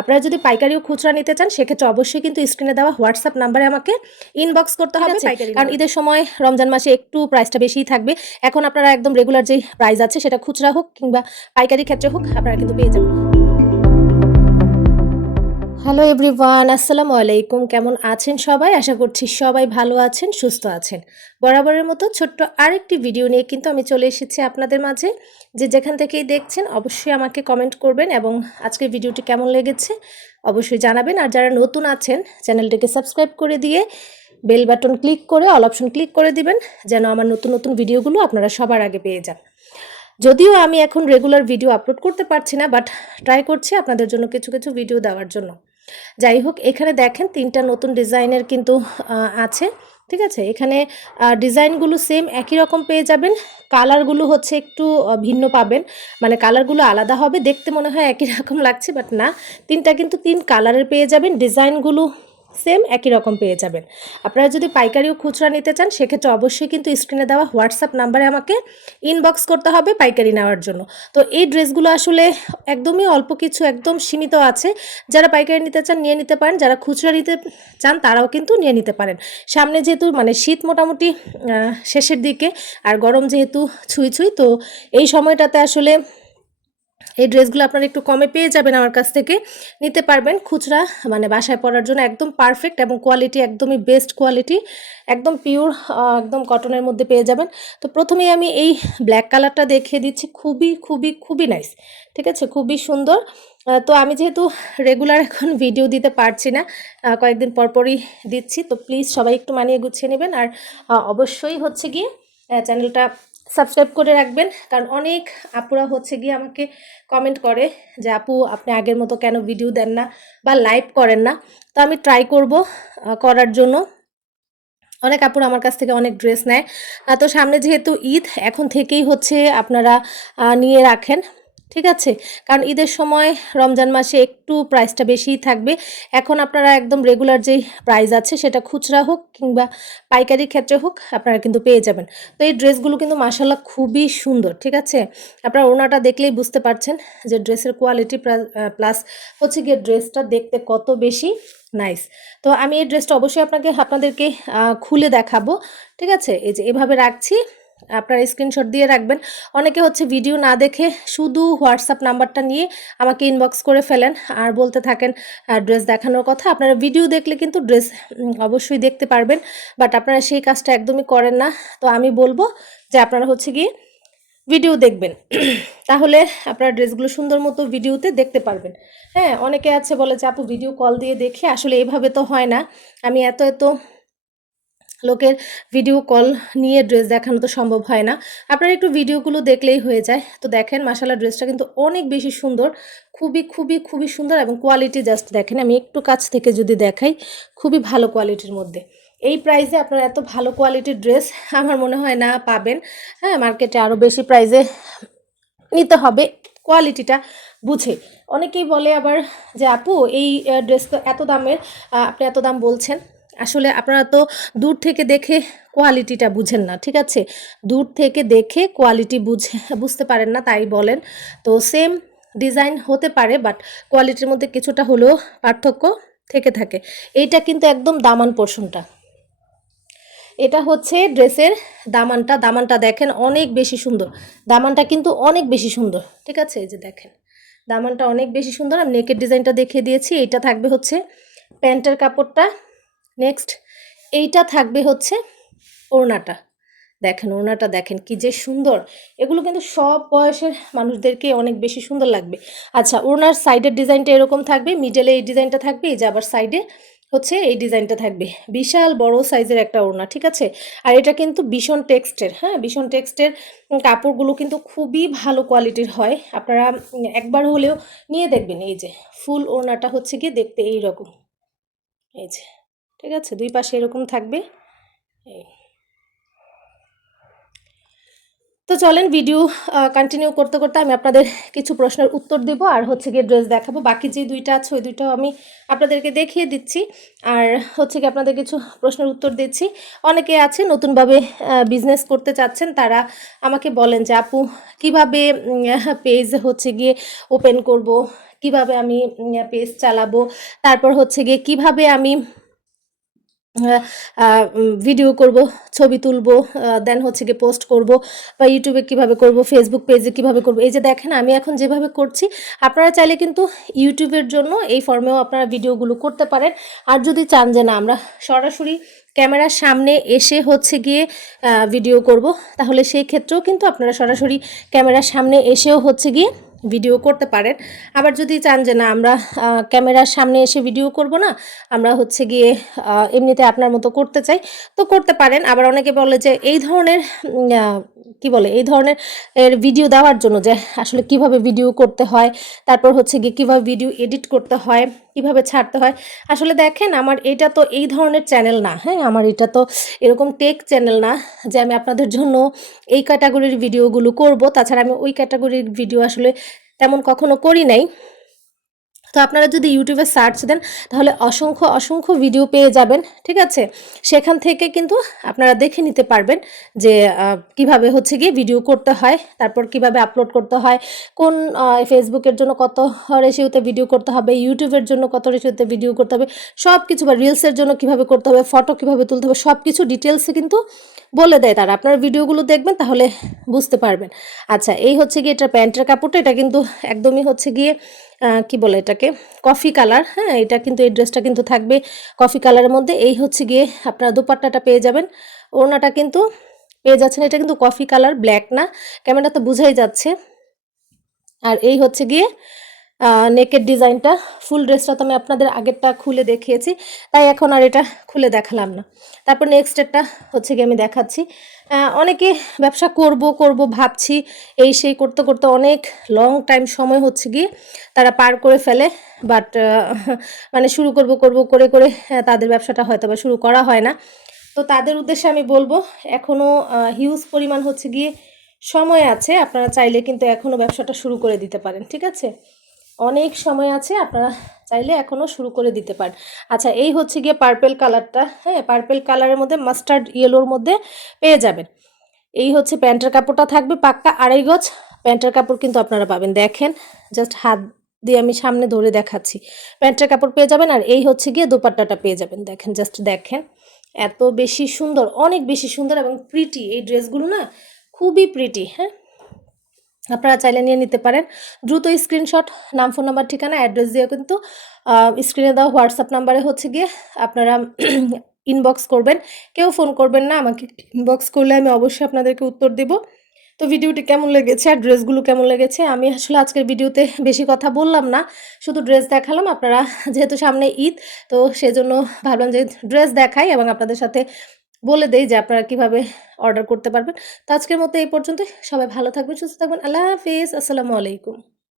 আপনারা যদি পাইকারি ও খুচরা নিতে চান সেক্ষেত্রে অবশ্যই কিন্তু স্ক্রিনে দেওয়া হোয়াটসঅ্যাপ নাম্বারে আমাকে ইনবক্স করতে হবে, কারণ ঈদের সময় রমজান মাসে একটু প্রাইসটা বেশিই থাকবে। এখন আপনারা একদম রেগুলার যেই প্রাইস আছে সেটা খুচরা হোক কিংবা পাইকারি ক্ষেত্রে হোক আপনারা কিন্তু পেয়ে যাবেন। হ্যালো এভরিওয়ান, আসসালামু আলাইকুম। কেমন আছেন সবাই? আশা করছি সবাই ভালো আছেন, সুস্থ আছেন। বরাবরের মতো ছোট্ট আরেকটি ভিডিও নিয়ে কিন্তু আমি চলে এসেছি আপনাদের মাঝে। যে যেখান থেকেই দেখছেন অবশ্যই আমাকে কমেন্ট করবেন এবং আজকের ভিডিওটি কেমন লেগেছে অবশ্যই জানাবেন। আর যারা নতুন আছেন চ্যানেলটিকে সাবস্ক্রাইব করে দিয়ে বেল বাটন ক্লিক করে অল অপশন ক্লিক করে দিবেন, যেন আমার নতুন নতুন ভিডিওগুলো আপনারা সবার আগে পেয়ে যান। যদিও আমি এখন রেগুলার ভিডিও আপলোড করতে পারছি না, বাট ট্রাই করছি আপনাদের জন্য কিছু কিছু ভিডিও দেওয়ার জন্য। যাই হোক, এখানে দেখেন 3টা নতুন ডিজাইনের কিন্তু আছে, ঠিক আছে। এখানে ডিজাইনগুলো সেম একই রকম পেয়ে যাবেন, কালারগুলো হচ্ছে একটু ভিন্ন পাবেন, মানে কালারগুলো আলাদা হবে। দেখতে মনে হয় একই রকম লাগছে, বাট না, 3টা কিন্তু 3 কালারের পেয়ে যাবেন। ডিজাইনগুলো সেম একই রকম পেয়ে যাবেন। আপনারা যদি পাইকারি ও খুচরা নিতে চান সেক্ষেত্রে অবশ্যই কিন্তু স্ক্রিনে দেওয়া হোয়াটসঅ্যাপ নাম্বারে আমাকে ইনবক্স করতে হবে পাইকারি নেওয়ার জন্য। তো এই ড্রেসগুলো আসলে একদমই অল্প কিছু, একদম সীমিত আছে। যারা পাইকারি নিতে চান নিয়ে নিতে পারেন, যারা খুচরা নিতে চান তারাও কিন্তু নিয়ে নিতে পারেন। সামনে যেহেতু মানে শীত মোটামুটি শেষের দিকে, আর গরম যেহেতু ছুঁই ছুঁই, তো এই সময়টাতে আসলে এই ড্রেসগুলো আপনারা একটু কমে পেয়ে যাবেন, আমার কাছ থেকে নিতে পারবেন। খুচরা মানে বাসায় পরার জন্য একদম পারফেক্ট এবং কোয়ালিটি একদমই বেস্ট কোয়ালিটি, একদম পিওর, একদম কটনের মধ্যে পেয়ে যাবেন। তো প্রথমেই আমি এই ব্ল্যাক কালারটা দেখিয়ে দিচ্ছি, খুবই খুবই খুবই নাইস, ঠিক আছে, খুবই সুন্দর। তো আমি যেহেতু রেগুলার এখন ভিডিও দিতে পারছি না, কয়েকদিন পরপরই দিচ্ছি, তো প্লিজ সবাই একটু মানিয়ে গুছিয়ে নেবেন। আর অবশ্যই হচ্ছে গিয়ে চ্যানেলটা সাবস্ক্রাইব করে রাখবেন, কারণ অনেক আপুরা হচ্ছে গিয়ে আমাকে কমেন্ট করে যে আপু আপনি আগের মতো কেন ভিডিও দেন না বা লাইভ করেন না। তো আমি ট্রাই করব করার জন্য। অনেক আপুরা আমার কাছ থেকে অনেক ড্রেস নেয়। তো সামনে যেহেতু ঈদ, এখন থেকেই হচ্ছে আপনারা নিয়ে রাখেন, ঠিক আছে, কারণ ঈদের সময় রমজান মাসে একটু প্রাইসটা বেশিই থাকবে। এখন আপনারা একদম রেগুলার যেই প্রাইস আছে সেটা খুচরা হোক কিংবা পাইকারি ক্ষেত্রে হোক আপনারা কিন্তু পেয়ে যাবেন। তো এই ড্রেসগুলো কিন্তু মাশাআল্লাহ খুবই সুন্দর, ঠিক আছে। আপনারা ওনাটা দেখলেই বুঝতে পারছেন যে ড্রেসের কোয়ালিটি প্লাস হচ্ছে গিয়ে ড্রেসটা দেখতে কত বেশি নাইস। তো আমি এই ড্রেসটা অবশ্যই আপনাদেরকে খুলে দেখাবো, ঠিক আছে। এই যে এভাবে রাখছি, আপনারা স্ক্রিনশট দিয়ে রাখবেন। অনেকে হচ্ছে ভিডিও না দেখে শুধু হোয়াটসঅ্যাপ নাম্বারটা নিয়ে আমাকে ইনবক্স করে ফেলেন আর বলতে থাকেন ড্রেস দেখানোর কথা। আপনারা ভিডিও দেখলে কিন্তু ড্রেস অবশ্যই দেখতে পারবেন, বাট আপনারা সেই কাজটা একদমই করেন না। তো আমি বলবো যে আপনারা হচ্ছে গিয়ে ভিডিও দেখবেন, তাহলে আপনারা ড্রেসগুলো সুন্দর মতো ভিডিওতে দেখতে পারবেন। হ্যাঁ, অনেকে আছে বলে যে আপু ভিডিও কল দিয়ে দেখি, আসলে এভাবে তো হয় না। আমি এত লোকের ভিডিও কল নিয়ে ড্রেস দেখানো তো সম্ভব হয় না। আপনারা একটু ভিডিওগুলো দেখলেই হয়ে যায়। তো দেখেন মাশাআল্লাহ ড্রেসটা কিন্তু অনেক বেশি সুন্দর, খুবই খুবই খুবই সুন্দর, এবং কোয়ালিটি জাস্ট দেখেন। আমি একটু কাছ থেকে যদি দেখাই, খুবই ভালো কোয়ালিটির মধ্যে। এই প্রাইসে আপনারা এত ভালো কোয়ালিটির ড্রেস আমার মনে হয় না পাবেন। হ্যাঁ, মার্কেটে আরও বেশি প্রাইসে নিতে হবে, কোয়ালিটিটা বুঝে। অনেকেই বলে আবার যে আপু এই ড্রেস তো এত দামের, আপনি এত দাম বলছেন। আসলে আপনারা তো দূর থেকে দেখে কোয়ালিটিটা বুঝেন না, ঠিক আছে। দূর থেকে দেখে কোয়ালিটি বুঝতে পারেন না, তাই বলেন। তো সেম ডিজাইন হতে পারে, বাট কোয়ালিটির মধ্যে কিছুটা হলেও পার্থক্য থেকে থাকে। এইটা কিন্তু একদম দামান পোর্শনটা, এটা হচ্ছে ড্রেসের দামানটা দেখেন অনেক বেশি সুন্দর। দামানটা কিন্তু অনেক বেশি সুন্দর, ঠিক আছে। এই যে দেখেন দামানটা অনেক বেশি সুন্দর। আমি নেকের ডিজাইনটা দেখিয়ে দিয়েছি। এইটা থাকবে হচ্ছে প্যান্টের কাপড়টা। নেক্সট এইটা থাকবে হচ্ছে ওড়নাটা। দেখেন ওড়নাটা দেখেন কি যে সুন্দর। এগুলো কিন্তু সব বয়সের মানুষদেরকে অনেক বেশি সুন্দর লাগবে। আচ্ছা, ওড়নার সাইডের ডিজাইনটা এরকম থাকবে, মিডলে এই ডিজাইনটা থাকবে, এই যে আবার সাইডে হচ্ছে এই ডিজাইনটা থাকবে। বিশাল বড় সাইজের একটা ওড়না, ঠিক আছে। আর এটা কিন্তু ভীষণ টেক্সটের, হ্যাঁ, ভীষণ টেক্সটের কাপড়গুলো কিন্তু খুবই ভালো কোয়ালিটির হয়। আপনারা একবার হলেও নিয়ে দেখবেন। এই যে ফুল ওড়নাটা হচ্ছে গিয়ে দেখতে এইরকম, এই যে, ঠিক আছে, দুই পাশে এরকম থাকবে। এই তো চলেন ভিডিও কন্টিনিউ করতে করতে আমি আপনাদের কিছু প্রশ্নের উত্তর দেব, আর হচ্ছে গিয়ে ড্রেস দেখাবো। বাকি যে দুইটা আছে ওই দুইটাও আমি আপনাদেরকে দেখিয়ে দিচ্ছি, আর হচ্ছে গিয়ে আপনাদের কিছু প্রশ্নের উত্তর দিচ্ছি। অনেকে আছে নতুনভাবে বিজনেস করতে চাচ্ছেন, তারা আমাকে বলেন যে আপু কিভাবে পেজ হচ্ছে গিয়ে ওপেন করব, কিভাবে আমি পেজ চালাবো, তারপর হচ্ছে গিয়ে কিভাবে আমি ভিডিও করব, ছবি তুলবো, দেন হচ্ছে গিয়ে পোস্ট করব, বা ইউটিউবে কিভাবে করব, ফেসবুক পেজে কিভাবে করব। এই যে দেখেন আমি এখন যেভাবে করছি, আপনারা চাইলে কিন্তু ইউটিউবের জন্য এই ফর্মেও আপনারা ভিডিওগুলো করতে পারেন। আর যদি চান যে না আমরা সরাসরি ক্যামেরার সামনে এসে হচ্ছে গিয়ে ভিডিও করব, তাহলে সেই ক্ষেত্রেও কিন্তু আপনারা সরাসরি ক্যামেরার সামনে এসেও হচ্ছে গিয়ে ভিডিও করতে পারেন। আবার যদি চান যে না আমরা ক্যামেরার সামনে এসে ভিডিও করব না, আমরা হচ্ছে গিয়ে এমনিতে আপনার মতো করতে চাই, তো করতে পারেন। আবার অনেকে বলে যে এই ধরনের কি বলে এই ধরনের ভিডিও দেওয়ার জন্য যে আসলে কিভাবে ভিডিও করতে হয়, তারপর হচ্ছে গিয়ে কিভাবে ভিডিও এডিট করতে হয়, কিভাবে ছাড়তে হয়। আসলে দেখেন আমার এটা তো এই ধরনের চ্যানেল না, হ্যাঁ, আমার এটা তো এরকম টেক চ্যানেল না যে আমি আপনাদের জন্য এই ক্যাটাগরির ভিডিওগুলো করব। তাছাড়া আমি ওই ক্যাটাগরির ভিডিও আসলে তেমন কখনো করি নাই। তো আপনারা যদি ইউটিউবে সার্চ দেন তাহলে অসংখ্য অসংখ্য ভিডিও পেয়ে যাবেন, ঠিক আছে? সেখান থেকে কিন্তু আপনারা দেখে নিতে পারবেন যে কিভাবে হচ্ছে গিয়ে ভিডিও করতে হয়, তারপর কিভাবে আপলোড করতে হয়, কোন ফেসবুকের জন্য কত রেশিওতে ভিডিও করতে হবে, ইউটিউবের জন্য কত রেশিওতে ভিডিও করতে হবে, সব কিছু, বা রিলসের জন্য কিভাবে করতে হবে, ফটো কিভাবে তুলতে হবে, সব কিছু ডিটেলসে কিন্তু বলে দেয় তারা। আপনার ভিডিওগুলো দেখবেন তাহলে বুঝতে পারবেন। আচ্ছা, এই হচ্ছে গিয়ে এটা প্যান্টের কাপড়টা, এটা কিন্তু একদমই হচ্ছে গিয়ে কি বলে এটাকে, কফি কালার। হ্যাঁ, এটা কিন্তু এই ড্রেসটা কিন্তু থাকবে কফি কালারের মধ্যে। এই হচ্ছে গিয়ে আপনারা দোপাট্টাটা পেয়ে যাবেন, ওড়নাটা কিন্তু পেয়ে যাচ্ছেন, এটা কিন্তু কফি কালার, ব্ল্যাক না, ক্যামেরা তো বোঝাই যাচ্ছে। আর এই হচ্ছে গিয়ে নেকের ডিজাইনটা। ফুল ড্রেসটা তো আমি আপনাদের আগেরটা খুলে দেখিয়েছি, তাই এখন আর এটা খুলে দেখালাম না। তারপর নেক্সট একটা হচ্ছে গিয়ে আমি দেখাচ্ছি। অনেকে ব্যবসা করব করব ভাবছি, এই সেই করতে করতে অনেক লং টাইম সময় হচ্ছে গিয়ে তারা পার করে ফেলে। বাট মানে শুরু করব করব করে করে তাদের ব্যবসাটা হয়তো বা শুরু করা হয় না। তো তাদের উদ্দেশ্যে আমি বলবো, এখনও হিউজ পরিমাণ হচ্ছে গিয়ে সময় আছে, আপনারা চাইলে কিন্তু এখনও ব্যবসাটা শুরু করে দিতে পারেন, ঠিক আছে? অনেক সময় আছে, আপনারা চাইলে এখনও শুরু করে দিতে পারেন। আচ্ছা, এই হচ্ছে গিয়ে পার্পেল কালারটা, হ্যাঁ, পার্পেল কালারের মধ্যে মাস্টার্ড ইয়েলোর মধ্যে পেয়ে যাবেন। এই হচ্ছে প্যান্টের কাপড়টা থাকবে পাক্কা 2.5 গজ প্যান্টের কাপড় কিন্তু আপনারা পাবেন। দেখেন, জাস্ট হাত দিয়ে আমি সামনে ধরে দেখাচ্ছি, প্যান্টের কাপড় পেয়ে যাবেন। আর এই হচ্ছে গিয়ে দোপাট্টাটা পেয়ে যাবেন। দেখেন, জাস্ট দেখেন, এত বেশি সুন্দর, অনেক বেশি সুন্দর এবং প্রিটি এই ড্রেসগুলো না, খুবই প্রিটি। হ্যাঁ, আপনারা চাইলে নিয়ে নিতে পারেন। দ্রুত স্ক্রিনশট, নাম, ফোন নাম্বার, ঠিকানা, অ্যাড্রেস দিয়ে কিন্তু স্ক্রিনে দেওয়া হোয়াটসঅ্যাপ নাম্বারে হচ্ছে গিয়ে আপনারা ইনবক্স করবেন। কেউ ফোন করবেন না, আমাকে ইনবক্স করলে আমি অবশ্যই আপনাদেরকে উত্তর দেব। তো ভিডিওটি কেমন লেগেছে আর ড্রেসগুলো কেমন লেগেছে, আমি আসলে আজকের ভিডিওতে বেশি কথা বললাম না, শুধু ড্রেস দেখালাম। আপনারা যেহেতু সামনে ঈদ, তো সেজন্য ভাবলাম যে ড্রেস দেখাই এবং আপনাদের সাথে বলে দেই যে আপনারা কিভাবে অর্ডার করতে পারবেন। তো আজকের মতো এই পর্যন্তই। সবাই ভালো থাকবেন, সুস্থ থাকবেন। আল্লাহ হাফিজ। আসসালামু আলাইকুম।